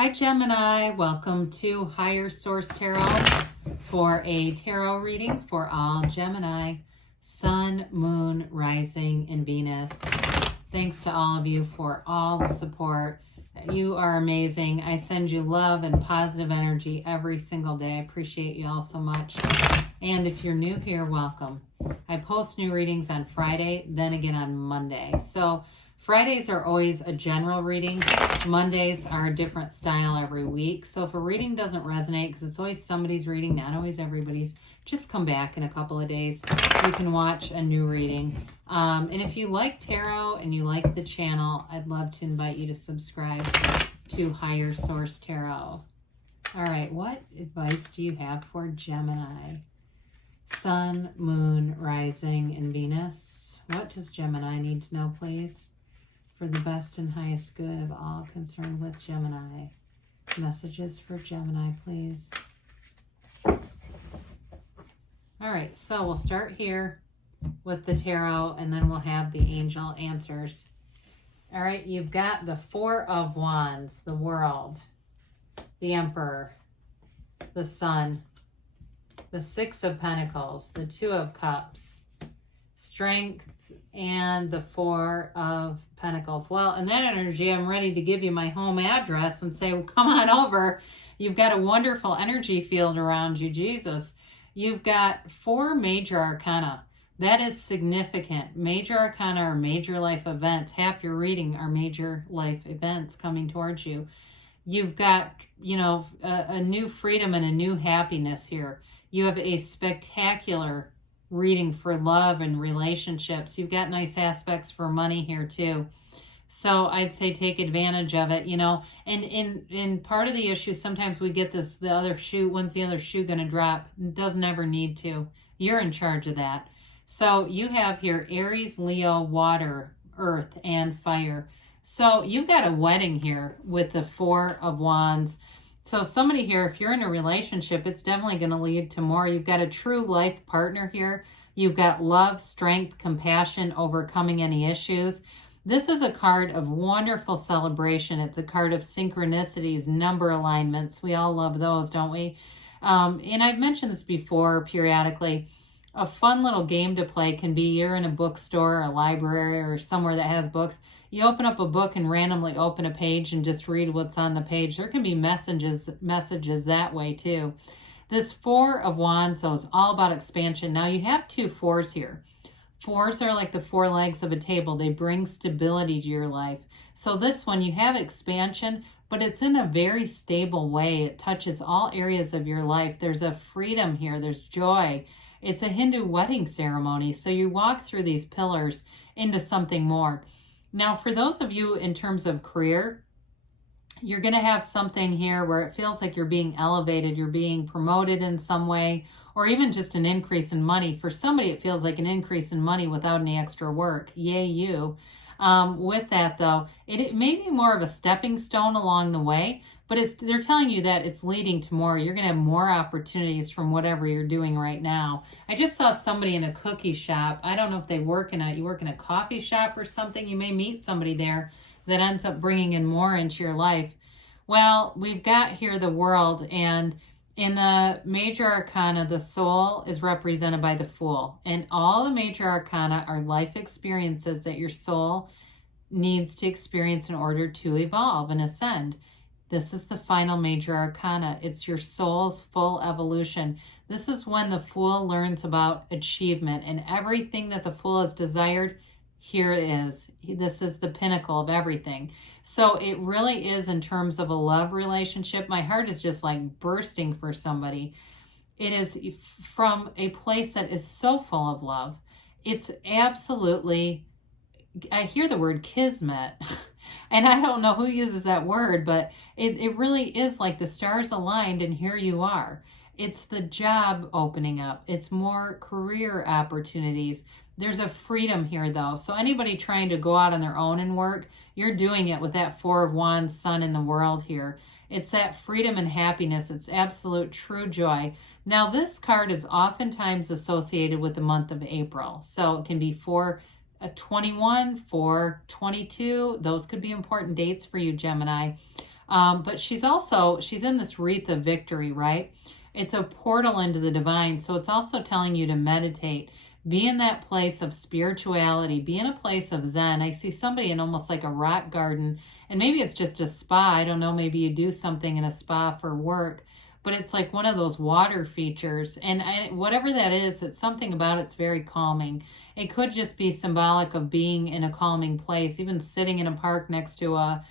Hi Gemini, welcome to Higher Source Tarot for a tarot reading for all Gemini, Sun, Moon, Rising, and Venus. Thanks to all of you for all the support. You are amazing. I send you love and positive energy every single day. I appreciate you all so much. And if you're new here, welcome. I post new readings on Friday, then again on Monday. So Fridays are always a general reading. Mondays are a different style every week. So if a reading doesn't resonate, because it's always somebody's reading, not always everybody's, just come back in a couple of days. You can watch a new reading. And if you like tarot and you like the channel, I'd love to invite you to subscribe to Higher Source Tarot. All right, what advice do you have for Gemini? Sun, Moon, Rising, and Venus. What does Gemini need to know, please? For the best and highest good of all concerned with Gemini. Messages for Gemini, please. All right, so we'll start here with the tarot, and then we'll have the angel answers. All right, you've got the Four of Wands, the World, the Emperor, the Sun, the Six of Pentacles, the Two of Cups, Strength, and the Four of Pentacles. Well, in that energy, I'm ready to give you my home address and say, well, come on over. You've got a wonderful energy field around you, Jesus. You've got four major arcana. That is significant. Major arcana are major life events. Half your reading are major life events coming towards you. You've got, a new freedom and a new happiness here. You have a spectacular reading for love and relationships. You've got nice aspects for money here too. So I'd say take advantage of it, And in part of the issue, sometimes we get this, the other shoe, when's the other shoe going to drop? It doesn't ever need to. You're in charge of that. So you have here Aries, Leo, water, earth, and fire. So you've got a wedding here with the Four of Wands. So somebody here, if you're in a relationship, it's definitely going to lead to more. You've got a true life partner here. You've got love, strength, compassion, overcoming any issues. This is a card of wonderful celebration. It's a card of synchronicities, number alignments. We all love those, don't we? And I've mentioned this before periodically. A fun little game to play can be you're in a bookstore, a library, or somewhere that has books. You open up a book and randomly open a page and just read what's on the page. There can be messages that way too. This Four of Wands, though, is all about expansion. Now you have two fours here. Fours are like the four legs of a table. They bring stability to your life. So this one, you have expansion, but it's in a very stable way. It touches all areas of your life. There's a freedom here. There's joy. It's a Hindu wedding ceremony. So you walk through these pillars into something more. Now, for those of you in terms of career, you're going to have something here where it feels like you're being elevated, you're being promoted in some way, or even just an increase in money. For somebody, it feels like an increase in money without any extra work. Yay, you. With that, though, it may be more of a stepping stone along the way, but they're telling you that it's leading to more. You're going to have more opportunities from whatever you're doing right now. I just saw somebody in a cookie shop. I don't know if you work in a coffee shop or something. You may meet somebody there that ends up bringing in more into your life. Well, we've got here the World, and in the major arcana, the soul is represented by the Fool. And all the major arcana are life experiences that your soul needs to experience in order to evolve and ascend. This is the final major arcana. It's your soul's full evolution. This is when the Fool learns about achievement, and everything that the Fool has desired, here it is. This is the pinnacle of everything. So it really is in terms of a love relationship. My heart is just like bursting for somebody. It is from a place that is so full of love. It's absolutely, I hear the word kismet. And I don't know who uses that word, but it really is like the stars aligned and here you are. It's the job opening up. It's more career opportunities. There's a freedom here, though. So anybody trying to go out on their own and work, you're doing it with that Four of Wands, Sun in the World here. It's that freedom and happiness. It's absolute true joy. Now, this card is oftentimes associated with the month of April. So it can be 4/21, 4/22. Those could be important dates for you, Gemini. But she's in this wreath of victory, right? It's a portal into the divine. So it's also telling you to meditate, be in that place of spirituality, be in a place of Zen. I see somebody in almost like a rock garden, and maybe it's just a spa. I don't know. Maybe you do something in a spa for work, but it's like one of those water features. And whatever that is, it's something about it's very calming. It could just be symbolic of being in a calming place. Even sitting in a park next to a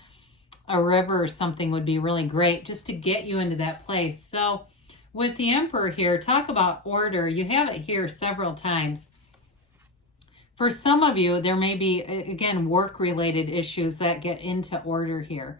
river or something would be really great just to get you into that place. So with the Emperor here, talk about order. You have it here several times. For some of you, there may be, again, work-related issues that get into order here.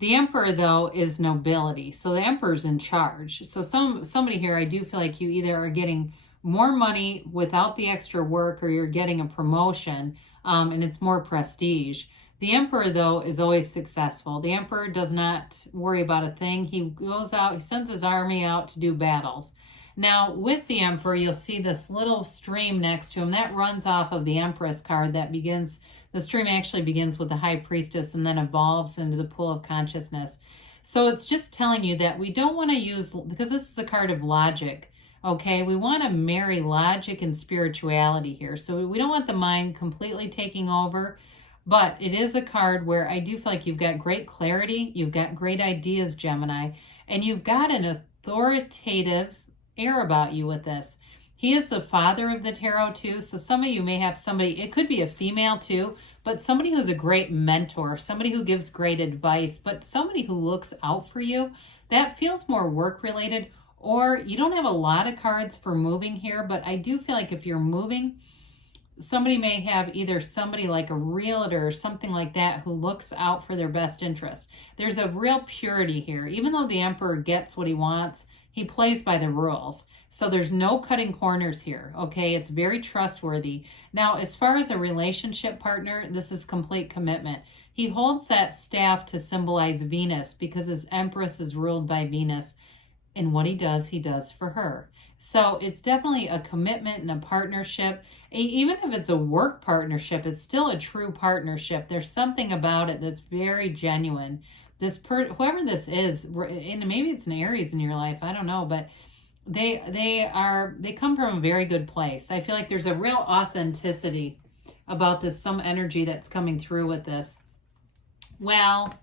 The Emperor, though, is nobility. So the Emperor's in charge. So somebody here, I do feel like you either are getting more money without the extra work, or you're getting a promotion, and it's more prestige. The Emperor, though, is always successful. The Emperor does not worry about a thing. He goes out, he sends his army out to do battles. Now, with the Emperor, you'll see this little stream next to him. That runs off of the Empress card that begins, the stream actually begins with the High Priestess and then evolves into the pool of consciousness. So it's just telling you that we don't want to use, because this is a card of logic, okay? We want to marry logic and spirituality here. So we don't want the mind completely taking over. But it is a card where I do feel like you've got great clarity, you've got great ideas, Gemini, and you've got an authoritative air about you with this. He is the father of the tarot too, so some of you may have somebody, it could be a female too, but somebody who's a great mentor, somebody who gives great advice, but somebody who looks out for you. That feels more work-related, or you don't have a lot of cards for moving here, but I do feel like if you're moving, somebody may have either somebody like a realtor or something like that who looks out for their best interest. There's a real purity here. Even though the Emperor gets what he wants, he plays by the rules. So there's no cutting corners here, okay? It's very trustworthy. Now, as far as a relationship partner, this is complete commitment. He holds that staff to symbolize Venus because his Empress is ruled by Venus. And what he does for her. So it's definitely a commitment and a partnership. Even if it's a work partnership, it's still a true partnership. There's something about it that's very genuine. Whoever this is, and maybe it's an Aries in your life, I don't know, but they come from a very good place. I feel like there's a real authenticity about this, some energy that's coming through with this. Well,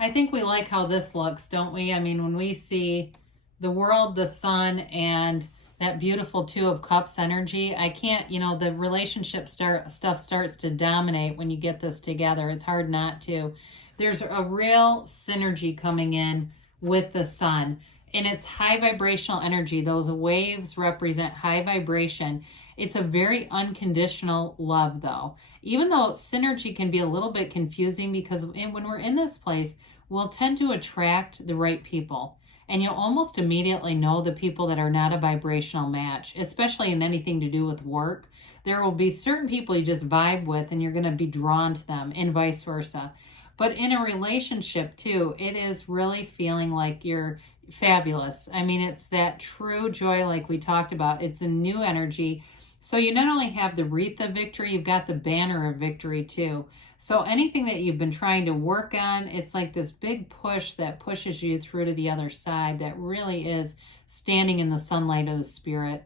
I think we like how this looks, don't we? I mean, when we see the world, the sun, and that beautiful Two of Cups energy, I can't, the relationship stuff starts to dominate when you get this together. It's hard not to. There's a real synergy coming in with the sun, and it's high vibrational energy. Those waves represent high vibration. It's a very unconditional love, though. Even though synergy can be a little bit confusing, because when we're in this place, we'll tend to attract the right people. And you'll almost immediately know the people that are not a vibrational match, especially in anything to do with work. There will be certain people you just vibe with and you're going to be drawn to them, and vice versa. But in a relationship too, it is really feeling like you're fabulous. I mean, it's that true joy like we talked about. It's a new energy. So you not only have the wreath of victory, you've got the banner of victory too. So anything that you've been trying to work on, it's like this big push that pushes you through to the other side that really is standing in the sunlight of the spirit.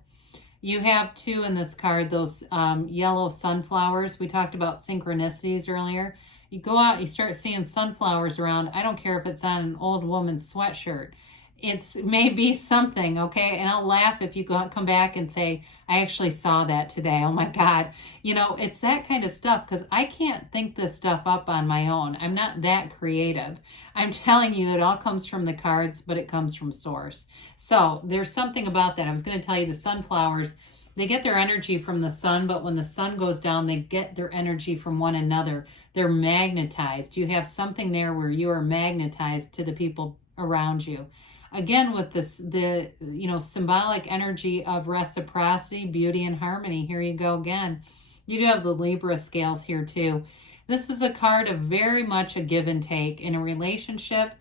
You have too in this card those yellow sunflowers. We talked about synchronicities earlier. You go out, you start seeing sunflowers around. I don't care if it's on an old woman's sweatshirt. It may be something, okay? And I'll laugh if you come back and say, I actually saw that today. Oh my God. It's that kind of stuff, because I can't think this stuff up on my own. I'm not that creative. I'm telling you, it all comes from the cards, but it comes from source. So there's something about that. I was going to tell you the sunflowers, they get their energy from the sun, but when the sun goes down, they get their energy from one another. They're magnetized. You have something there where you are magnetized to the people around you. Again, with this, the symbolic energy of reciprocity, beauty, and harmony. Here you go again. You do have the Libra scales here too. This is a card of very much a give and take. In a relationship,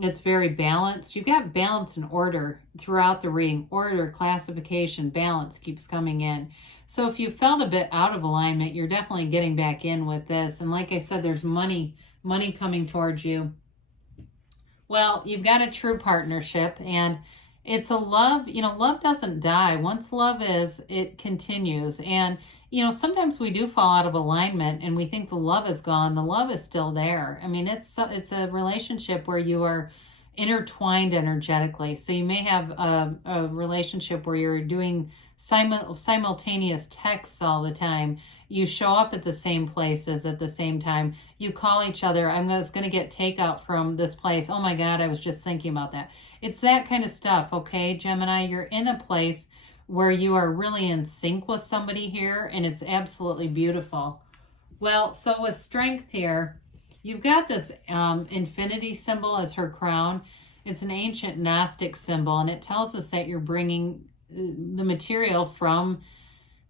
it's very balanced. You've got balance and order throughout the reading. Order, classification, balance keeps coming in. So if you felt a bit out of alignment, you're definitely getting back in with this. And like I said, there's money coming towards you. Well, you've got a true partnership, and it's a love, love doesn't die. Once love is, it continues. And, sometimes we do fall out of alignment and we think the love is gone. The love is still there. I mean, it's a relationship where you are intertwined energetically. So you may have a relationship where you're doing simultaneous texts all the time. You show up at the same places at the same time. You call each other. I'm just going to get takeout from this place. Oh my God, I was just thinking about that. It's that kind of stuff, okay, Gemini? You're in a place where you are really in sync with somebody here, and it's absolutely beautiful. Well, so with strength here, you've got this infinity symbol as her crown. It's an ancient Gnostic symbol, and it tells us that you're bringing the material from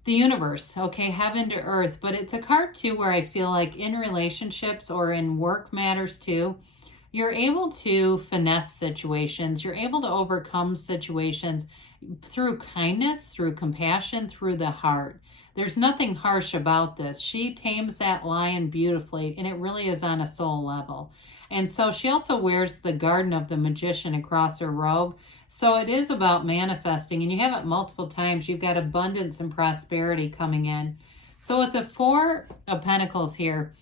the universe, okay, heaven to earth. But it's a card too where I feel like in relationships or in work matters too, you're able to finesse situations. You're able to overcome situations through kindness, through compassion, through the heart. There's nothing harsh about this. She tames that lion beautifully, and it really is on a soul level. And so she also wears the garden of the magician across her robe. So it is about manifesting, and you have it multiple times. You've got abundance and prosperity coming in. So with the Four of Pentacles here,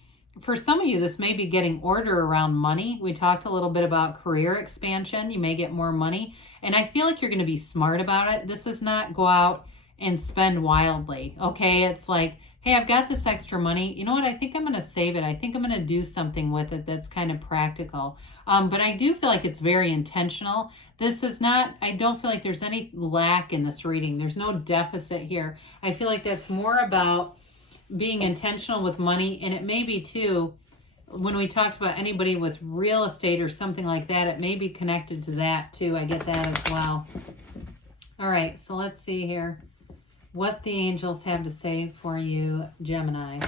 for some of you, this may be getting order around money. We talked a little bit about career expansion. You may get more money, and I feel like you're going to be smart about it. This is not go out and spend wildly, okay? It's like, hey, I've got this extra money. You know what? I think I'm going to save it. I think I'm going to do something with it that's kind of practical. But I do feel like it's very intentional. This is not, I don't feel like there's any lack in this reading. There's no deficit here. I feel like that's more about being intentional with money. And it may be too, when we talked about anybody with real estate or something like that, it may be connected to that too. I get that as well. All right, so let's see here what the angels have to say for you, Gemini.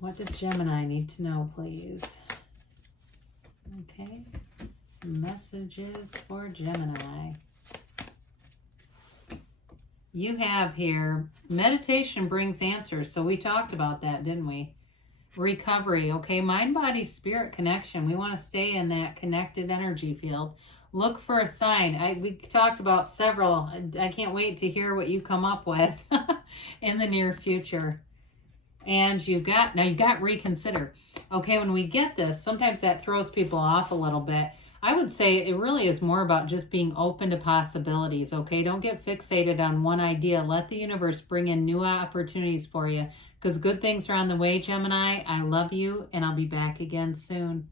What does Gemini need to know, please? Okay, messages for Gemini. You have here, meditation brings answers. So we talked about that, didn't we? Recovery, okay, mind, body, spirit connection. We want to stay in that connected energy field. Look for a sign. We talked about several. I can't wait to hear what you come up with in the near future. And you've got reconsider. Okay, when we get this, sometimes that throws people off a little bit. I would say it really is more about just being open to possibilities, okay? Don't get fixated on one idea. Let the universe bring in new opportunities for you, because good things are on the way, Gemini. I love you, and I'll be back again soon.